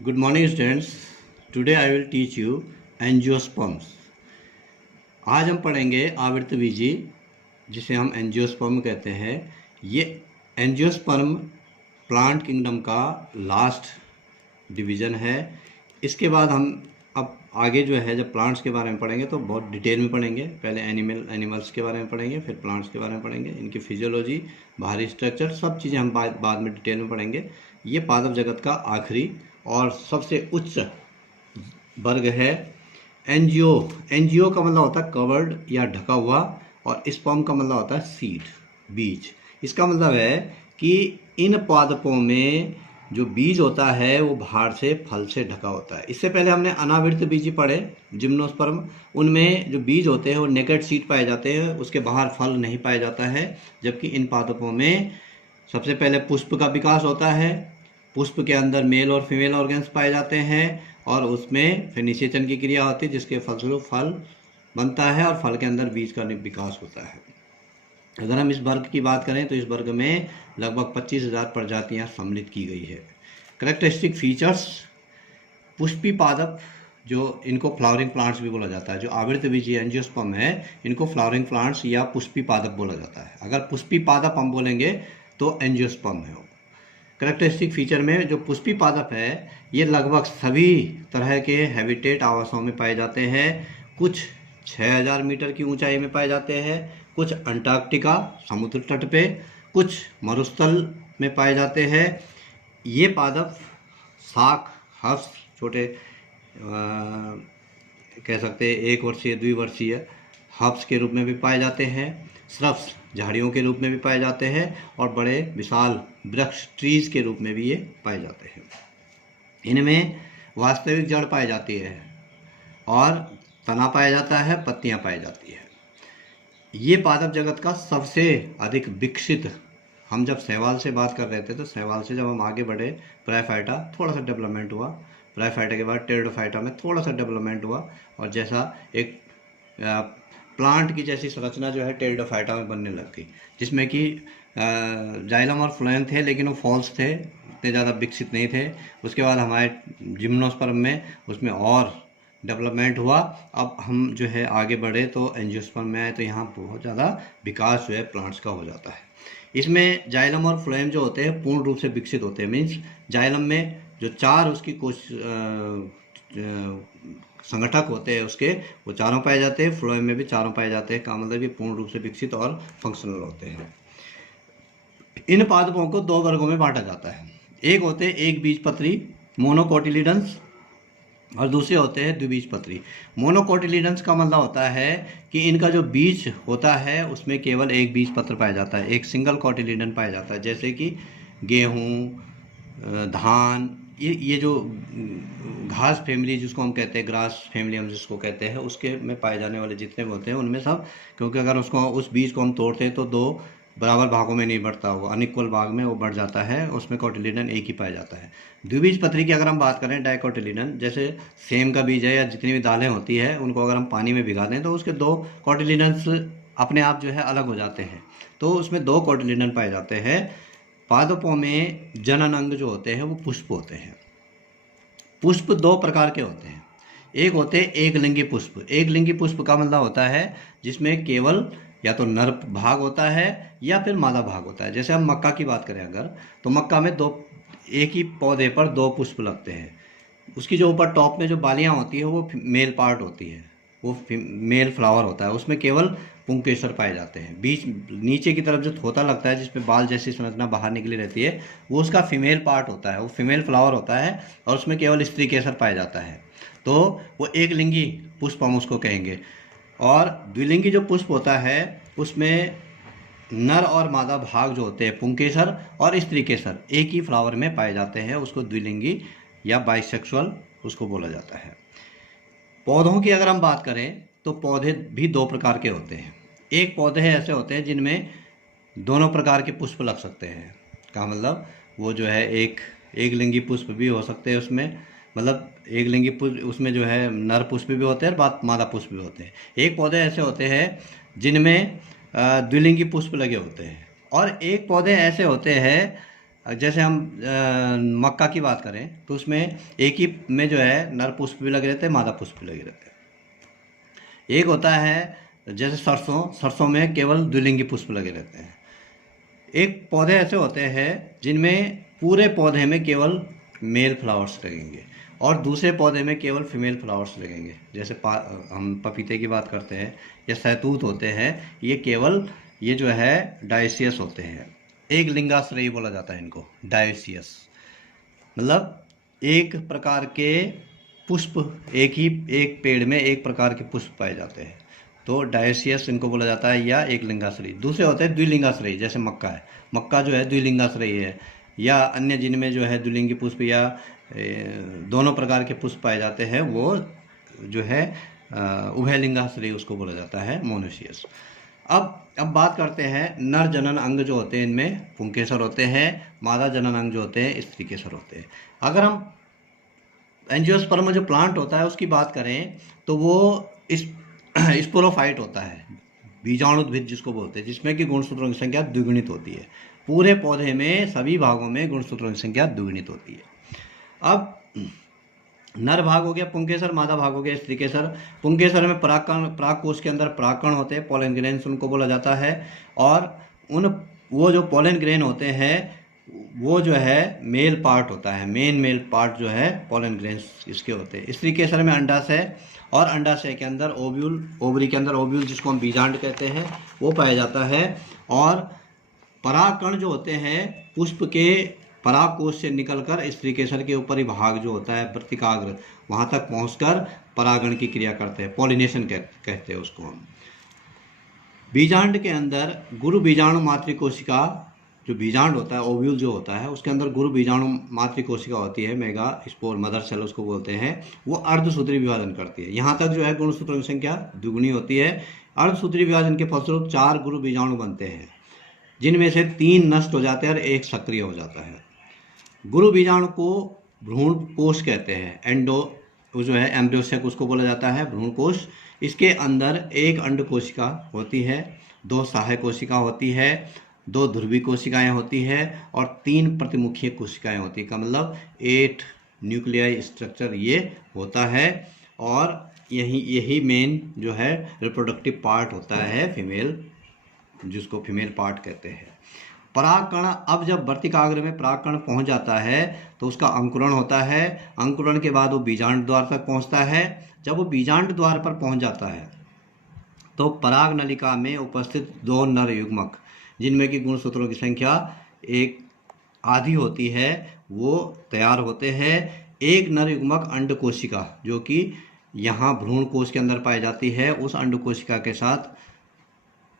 Good morning students. Today I will teach you angiosperms. आज हम पढ़ेंगे आवृतबीजी जिसे हम एंजियोस्पर्म कहते हैं। ये एंजियोस्पर्म प्लांट किंगडम का लास्ट डिवीज़न है। इसके बाद हम अब आगे जो है जब प्लांट्स के बारे में पढ़ेंगे तो बहुत डिटेल में पढ़ेंगे। पहले एनिमल्स के बारे में पढ़ेंगे, फिर प्लांट्स के बारे में पढ़ेंगे, इनकी फिजियोलॉजी, बाहरी स्ट्रक्चर, सब चीज़ें हम बाद में डिटेल में पढ़ेंगे। ये पादप जगत का आखिरी और सबसे उच्च वर्ग है एनजीओ। एनजीओ का मतलब होता है कवर्ड या ढका हुआ, और स्पर्म का मतलब होता है सीड, बीज। इसका मतलब है कि इन पादपों में जो बीज होता है वो बाहर से फल से ढका होता है। इससे पहले हमने अनावृत बीज पढ़े, जिम्नोस्पर्म। उनमें जो बीज होते हैं वो नेकेड सीड पाए जाते हैं, उसके बाहर फल नहीं पाया जाता है। जबकि इन पादपों में सबसे पहले पुष्प का विकास होता है। पुष्प के अंदर मेल और फीमेल ऑर्गन्स पाए जाते हैं, और उसमें फिर निषेचन की क्रिया होती है जिसके फलस्वरूप फल बनता है, और फल के अंदर बीज का विकास होता है। अगर हम इस वर्ग की बात करें तो इस वर्ग में लगभग 25,000 प्रजातियां सम्मिलित की गई है। करेक्टरिस्टिक फीचर्स: पुष्पी पादप, जो इनको फ्लावरिंग प्लांट्स भी बोला जाता है। जो आवृतबीजी एंजियोस्पर्म है इनको फ्लावरिंग प्लांट्स या पुष्पी पादप बोला जाता है। अगर पुष्पी पादप हम बोलेंगे तो एंजियोस्पर्म है। करेक्टरिस्टिक फीचर में जो पुष्पी पादप है ये लगभग सभी तरह के हैबिटेट आवासों में पाए जाते हैं। कुछ 6,000 मीटर की ऊंचाई में पाए जाते हैं, कुछ अंटार्कटिका समुद्र तट पे, कुछ मरुस्थल में पाए जाते हैं। ये पादप शाक, हर्ष, छोटे कह सकते हैं 1 वर्षीय 2 वर्षीय हर्ब्स के रूप में भी पाए जाते हैं। श्रब्स, झाड़ियों के रूप में भी पाए जाते हैं, और बड़े विशाल वृक्ष, ट्रीज के रूप में भी ये पाए जाते हैं। इनमें वास्तविक जड़ पाई जाती है, और तना पाया जाता है, पत्तियां पाई जाती है। ये पादप जगत का सबसे अधिक विकसित, हम जब शैवाल से बात कर रहे थे तो शैवाल से जब हम आगे बढ़े, ब्रायोफाइटा थोड़ा सा डेवलपमेंट हुआ, ब्रायोफाइटा के बाद टेरिडोफाइटा में थोड़ा सा डेवलपमेंट हुआ, और जैसा एक प्लांट की जैसी संरचना जो है टेरिडोफाइटा में बनने लग गई, जिसमें कि जाइलम और फ्लोएम थे, लेकिन वो फॉल्स थे, इतने ज़्यादा विकसित नहीं थे। उसके बाद हमारे जिम्नोस्पर्म में उसमें और डेवलपमेंट हुआ। अब हम जो है आगे बढ़े तो एंजियोस्पर्म में आए तो यहाँ बहुत ज़्यादा विकास जो है प्लांट्स का हो जाता है। इसमें जाइलम और फ्लोएम जो होते हैं पूर्ण रूप से विकसित होते हैं। मीन्स जाइलम में जो 4 उसकी संगठक होते हैं उसके, वो चारों पाए जाते हैं। फ्लोएम में भी चारों पाए जाते हैं। का मतलब ये पूर्ण रूप से विकसित और फंक्शनल होते हैं। इन पादपों को 2 वर्गों में बांटा जाता है। एक होते हैं एक बीजपत्री, मोनोकोटिलिडन्स, और दूसरे होते हैं द्विबीजपत्री। मोनोकोटिलिडन्स का मतलब होता है कि इनका जो बीज होता है उसमें केवल एक बीज पत्र पाया जाता है, एक सिंगल कोटिलिडन पाया जाता है। जैसे कि गेहूँ, धान, ये जो घास फैमिली जिसको हम कहते हैं, ग्रास फैमिली हम जिसको कहते हैं, उसके में पाए जाने वाले जितने भी होते हैं उनमें सब, क्योंकि अगर उस बीज को हम तोड़ते हैं तो 2 बराबर भागों में नहीं बढ़ता, वो अनइक्वल भाग में वो बढ़ जाता है, उसमें कोटिलिडन एक ही पाया जाता है। द्विबीजपत्री की अगर हम बात करें, डाइकोटिलिडन, जैसे सेम का बीज है या जितनी भी दालें होती है उनको अगर हम पानी में भिगा दें तो उसके 2 कोटिलिडन्स अपने आप जो है अलग हो जाते हैं, तो उसमें 2 कोटिलिडन पाए जाते हैं। पादपों में जनन अंग जो होते हैं वो पुष्प होते हैं। पुष्प 2 प्रकार के होते हैं। एक होते हैं एकलिंगी पुष्प। एकलिंगी पुष्प का मतलब होता है जिसमें केवल या तो नर भाग होता है या फिर मादा भाग होता है। जैसे हम मक्का की बात करें अगर, तो मक्का में 2, एक ही पौधे पर 2 पुष्प लगते हैं। उसकी जो ऊपर टॉप में जो बालियां होती है वो मेल पार्ट होती है, वो मेल फ्लावर होता है, उसमें केवल पुंकेसर पाए जाते हैं। बीच नीचे की तरफ जो थोता लगता है जिसपे बाल जैसी संरचना बाहर निकली रहती है, वो उसका फीमेल पार्ट होता है, वो फीमेल फ्लावर होता है, और उसमें केवल स्त्री केसर पाया जाता है। तो वो एक लिंगी पुष्प हम उसको कहेंगे। और द्विलिंगी जो पुष्प होता है उसमें नर और मादा भाग जो होते हैं, पुंकेसर और स्त्री केसर, एक ही फ्लावर में पाए जाते हैं, उसको द्विलिंगी या बाइसेक्सुअल उसको बोला जाता है। पौधों की अगर हम बात करें तो पौधे भी 2 प्रकार के होते हैं। एक पौधे ऐसे होते हैं जिनमें दोनों प्रकार के पुष्प लग सकते हैं, का मतलब वो जो है एक लिंगी पुष्प भी हो सकते हैं उसमें, मतलब एक लिंगी पुष्प उसमें जो है नर पुष्प भी होते हैं और मादा पुष्प भी होते हैं। एक पौधे ऐसे होते हैं जिनमें द्विलिंगी पुष्प लगे होते हैं, और एक पौधे ऐसे होते हैं जैसे हम मक्का की बात करें तो उसमें एक ही में जो है नर पुष्प भी लगे रहते हैं, मादा पुष्प भी लगे रहते हैं। एक होता है जैसे सरसों, सरसों में केवल द्विलिंगी पुष्प लगे रहते हैं। एक पौधे ऐसे होते हैं जिनमें पूरे पौधे में केवल मेल फ्लावर्स लगेंगे और दूसरे पौधे में केवल फीमेल फ्लावर्स लगेंगे। जैसे हम पपीते की बात करते हैं या सहतूत होते हैं, ये केवल ये जो है डायसियस होते हैं। एक लिंगाश्रयी बोला जाता है इनको, डायसियस मतलब एक प्रकार के पुष्प, एक पेड़ में एक प्रकार के पुष्प पाए जाते हैं, तो डायसियस इनको बोला जाता है, या एक लिंगाश्रयी। दूसरे होते हैं द्विलिंगाश्रयी, जैसे मक्का है, मक्का जो है द्विलिंगाश्रयी है, या अन्य जिनमें जो है द्विलिंगी पुष्प या दोनों प्रकार के पुष्प पाए जाते हैं, वो जो है उभयलिंगाश्रयी उसको बोला जाता है, मोनोसियस। अब बात करते हैं नर जनन अंग जो होते हैं, इनमें पुंकेसर होते हैं, मादा जनन अंग जो होते हैं स्त्रीकेसर होते हैं। अगर हम एंजियोस्पर्म जो प्लांट होता है उसकी बात करें तो वो इस स्पोरोफाइट होता है, बीजाणुद्भिद जिसको बोलते हैं, जिसमें कि गुणसूत्रों की संख्या द्विगुणित होती है। पूरे पौधे में सभी भागों में गुणसूत्रों की संख्या द्विगुणित होती है। अब नर भाग हो गया पुंकेसर, मादा भाग हो गया स्त्रीकेसर। पुंकेसर में परागकण, परागकोश के अंदर परागकण होते हैं, पोलन ग्रेन्स उनको बोला जाता है, और वो जो पोलन ग्रेन होते हैं वो जो है मेल पार्ट होता है, मेल पार्ट जो है पोलन ग्रेन्स इसके होते हैं। स्त्रीकेसर में अंडाशय, और अंडाशय के अंदर ओव्यूल, ओवरी के अंदर ओव्यूल जिसको हम बीजांड कहते हैं वो पाया जाता है। और परागकण जो होते हैं पुष्प के परागकोश से निकलकर स्त्रीकेसर के ऊपरी भाग जो होता है वर्तिकाग्र, वहां तक पहुंचकर परागण की क्रिया करते हैं, पॉलिनेशन कहते हैं उसको हम। बीजांड के अंदर गुरु बीजाणु मातृकोशिका, जो बीजांड होता है ओव्यूल जो होता है उसके अंदर गुरु बीजाणु मातृकोशिका होती है, मेगा स्पोर मदर सेल उसको बोलते हैं, वो अर्धसूत्री विभाजन करती है। यहाँ तक जो है गुणसूत्रों की संख्या द्विगुणी होती है। अर्धसूत्री विभाजन के फलस्वरूप 4 गुरु बीजाणु बनते हैं, जिनमें से 3 नष्ट हो जाते हैं और 1 सक्रिय हो जाता है। गुरु बीजाणु को भ्रूण कोश कहते हैं, वो जो है एम्ब्रियोसेक उसको बोला जाता है, भ्रूण कोश। इसके अंदर 1 अंड कोशिका होती है, 2 सहायक कोशिका होती है, 2 ध्रुवी कोशिकाएं होती है और 3 प्रतिमुखीय कोशिकाएं होती है, का मतलब 8 न्यूक्लियाई स्ट्रक्चर ये होता है। और यही मेन जो है रिप्रोडक्टिव पार्ट होता है फीमेल, जिसको फीमेल पार्ट कहते हैं। परागकण, अब जब वर्तिकाग्र में परागकण पहुंच जाता है तो उसका अंकुरण होता है। अंकुरण के बाद वो बीजांड द्वार तक पहुंचता है। जब वो बीजांड द्वार पर पहुंच जाता है तो पराग नलिका में उपस्थित 2 नर युग्मक, जिनमें की गुणसूत्रों की संख्या 1 आधी होती है, वो तैयार होते हैं। एक नर युग्मक अंड कोशिका जो कि यहाँ भ्रूण कोश के अंदर पाई जाती है, उस अंड कोशिका के साथ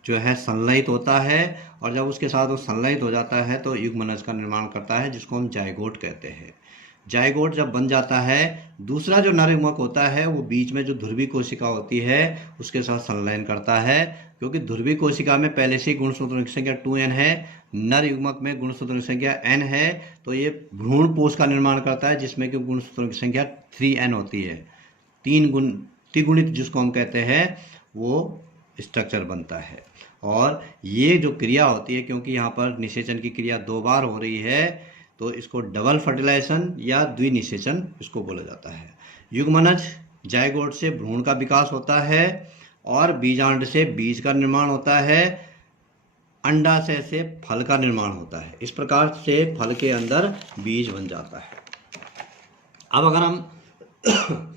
जो है संलयित होता है, और जब उसके साथ वो संलयित हो जाता है तो युग्मनज का निर्माण करता है, जिसको हम जायगोट कहते हैं। जायगोट जब बन जाता है, दूसरा जो नर युग्मक होता है वो बीच में जो ध्रुवी कोशिका होती है उसके साथ संलयन करता है, क्योंकि ध्रुवी कोशिका में पहले से ही गुणसूत्रों की संख्या 2n है, नर युग्मक में गुणसूत्रों की संख्या n है, तो ये भ्रूण पोष का निर्माण करता है, जिसमें कि गुणसूत्रों की संख्या 3n होती है। त्रिगुणित जिसको हम कहते हैं वो स्ट्रक्चर बनता है। और ये जो क्रिया होती है, क्योंकि यहाँ पर निषेचन की क्रिया 2 बार हो रही है, तो इसको डबल फर्टिलाइजेशन या द्विनिषेचन इसको बोला जाता है। युग्मनज जायगोट से भ्रूण का विकास होता है और बीजांड से बीज का निर्माण होता है, अंडाशय से फल का निर्माण होता है। इस प्रकार से फल के अंदर बीज बन जाता है। अब अगर हम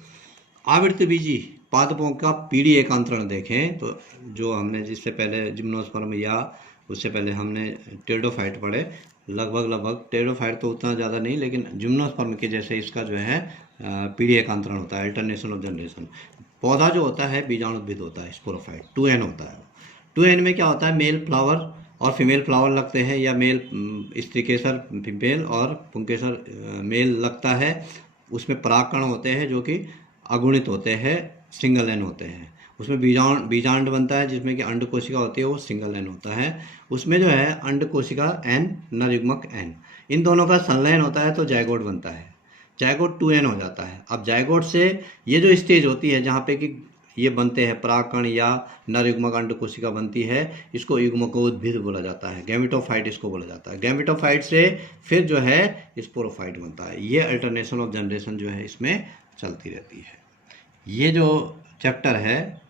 आवृतबीजी पादपों का पीढ़ी एकांतरण देखें तो जो हमने जिससे पहले जिम्नोस्पर्म या उससे पहले हमने टेरिडोफाइट पढ़े, लगभग टेरिडोफाइट तो उतना ज़्यादा नहीं, लेकिन जिम्नोस्पर्म के जैसे इसका जो है पीढ़ी एकांतरण होता है, अल्टरनेशन ऑफ जनरेशन। पौधा जो होता है बीजाणुद्भिद होता है, स्पोरोफाइट 2n होता है। 2n में क्या होता है, मेल फ्लावर और फीमेल फ्लावर लगते हैं, या मेल स्त्रीकेसर फीमेल और पुंकेसर मेल लगता है। उसमें परागकण होते हैं जो कि अगुणित होते हैं, सिंगल एन होते हैं। उसमें बीजांड बनता है जिसमें कि अंड कोशिका होती है, वो सिंगल एन होता है। उसमें जो है अंड कोशिका n, नर युग्मक n, इन दोनों का संलयन होता है तो जायगोट बनता है। जायगोट 2n हो जाता है। अब जायगोट से ये जो स्टेज होती है जहाँ पे कि ये बनते हैं परागकण या नर युग्मक अंड कोशिका बनती है, इसको युग्मकोद्भिद बोला जाता है। गैमेटोफाइट इसको बोला जाता है। गैमेटोफाइट से फिर जो है स्पोरोफाइट बनता है। ये अल्टरनेशन ऑफ जनरेशन जो है इसमें चलती रहती है। ये जो चैप्टर है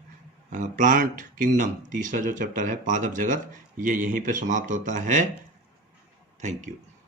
प्लांट किंगडम, तीसरा जो चैप्टर है पादप जगत, ये यहीं पे समाप्त होता है। Thank you.